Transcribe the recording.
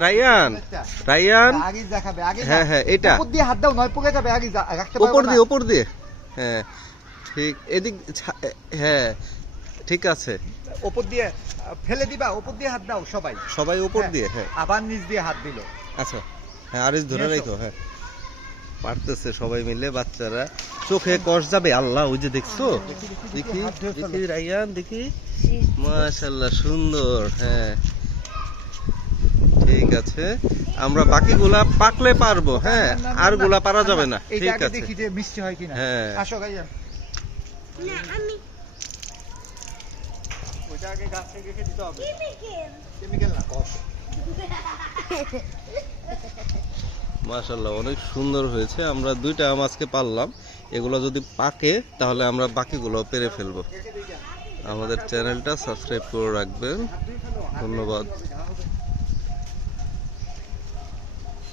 Ryan Ryan আগে দেখাবে আগে হ্যাঁ হ্যাঁ এটা উপর দিয়ে হাত দাও নয় পড়ে যাবে আগে রাখতে পারবো না উপর দিয়ে হ্যাঁ ঠিক এদিক হ্যাঁ ঠিক আছে উপর দিয়ে ফেলে দিবা উপর দিয়ে হাত দাও সবাই উপর হ্যাঁ, দিয়ে হ্যাঁ আবার নিচ দিয়ে হাত দিল আচ্ছা হ্যাঁ আরিস ধরে রাখো হ্যাঁ পারতেছে সবাই মিলে বাচ্চারা চোখে কষ যাবে আল্লাহ ওই যে দেখছো দেখি দেখি রায়ান দেখি মাশাআল্লাহ সুন্দর হ্যাঁ ঠিক আছে আমরা বাকিগুলা পাকলে পারবো হ্যাঁ আর গুলা পারা যাবে না ঠিক আছে দেখি যে মিষ্টি হয় কিনা হ্যাঁ আসো গাইয়া না আমি ওইটা আগে গাছ থেকে রেখে দিতে হবে কেমিক্যাল না কষ মাশাআল্লাহ অনেক সুন্দর হয়েছে আমরা দুইটা আম আজকে পারলাম এগুলো যদি পাকে তাহলে আমরা বাকিগুলো পেরে ফেলবো আমাদের চ্যানেলটা সাবস্ক্রাইব করে রাখবেন ধন্যবাদ